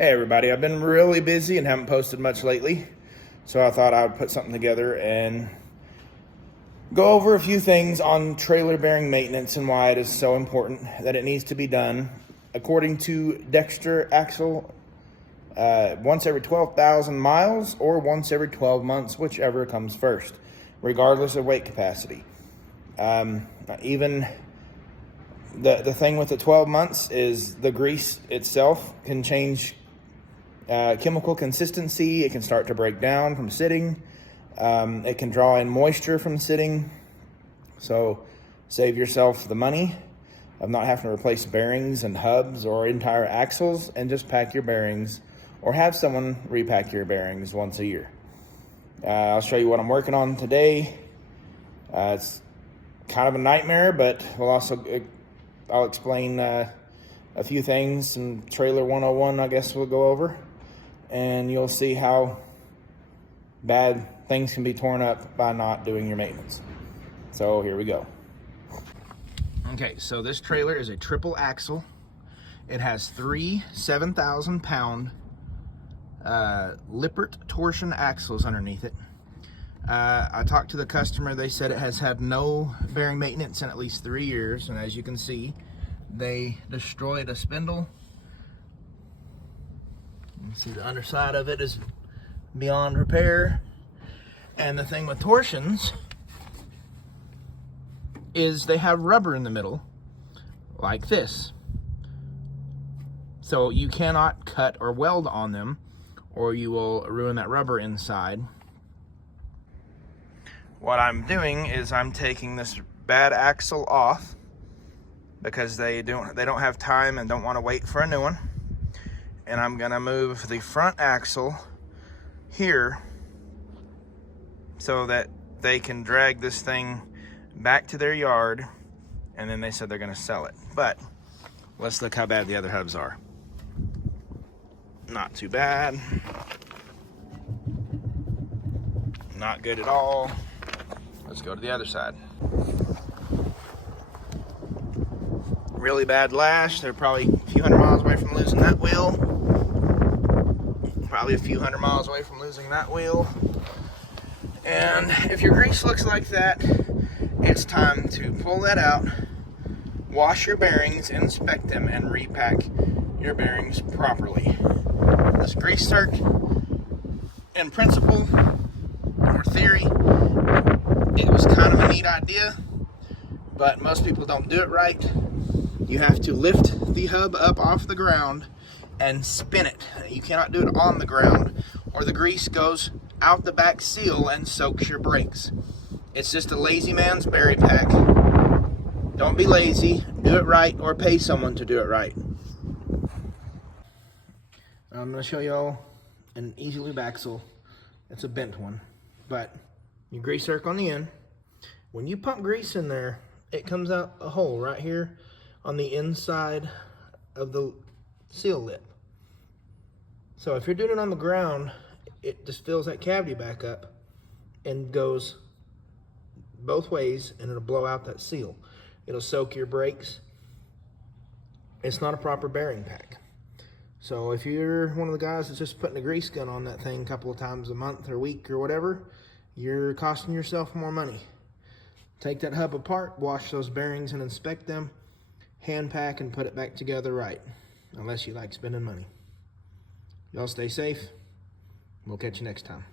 Hey everybody, I've been really busy and haven't posted much lately, so I thought I would put something together and go over a few things on trailer bearing maintenance and why it is so important that it needs to be done according to Dexter Axle, once every 12,000 miles or once every 12 months, whichever comes first, regardless of weight capacity. Even the thing with the 12 months is the grease itself can change chemical consistency. It can start to break down from sitting. It can draw in moisture from sitting. So save yourself the money of not having to replace bearings and hubs or entire axles, and just pack your bearings or have someone repack your bearings once a year. I'll show you what I'm working on today. It's kind of a nightmare, but I'll explain a few things. Some trailer 101, I guess we'll go over, and you'll see how bad things can be torn up by not doing your maintenance. So here we go. Okay, so this trailer is a triple axle. It has three 7,000-pound Lippert Torsion axles underneath it. I talked to the customer. They said it has had no bearing maintenance in at least 3 years, and as you can see, they destroyed a spindle. You can see the underside of it is beyond repair. And the thing with torsions is they have rubber in the middle like this, so you cannot cut or weld on them or you will ruin that rubber inside. What I'm doing is I'm taking this bad axle off because they don't have time and don't want to wait for a new one. And I'm gonna move the front axle here so that they can drag this thing back to their yard, and then they said they're gonna sell it. But let's look how bad the other hubs are. Not too bad. Not good at all. Let's go to the other side. Really bad lash. They're probably a few hundred miles away from losing that wheel. Probably a few hundred miles away from losing that wheel. And if your grease looks like that, it's time to pull that out, wash your bearings, inspect them, and repack your bearings properly. This grease search, in principle or theory, it was kind of a neat idea, but most people don't do it right. You have to lift the hub up off the ground and spin it. You cannot do it on the ground, or the grease goes out the back seal and soaks your brakes. It's just a lazy man's berry pack. Don't be lazy, do it right, or pay someone to do it right. I'm going to show y'all an easy lube axle. It's a bent one, but you grease zerk on the end. When you pump grease in there, it comes out a hole right here on the inside of the seal lip. So if you're doing it on the ground, it just fills that cavity back up and goes both ways, and it'll blow out that seal. It'll soak your brakes. It's not a proper bearing pack. So if you're one of the guys that's just putting a grease gun on that thing a couple of times a month or week or whatever, you're costing yourself more money. Take that hub apart, wash those bearings and inspect them, hand pack and put it back together right, unless you like spending money. Y'all stay safe. We'll catch you next time.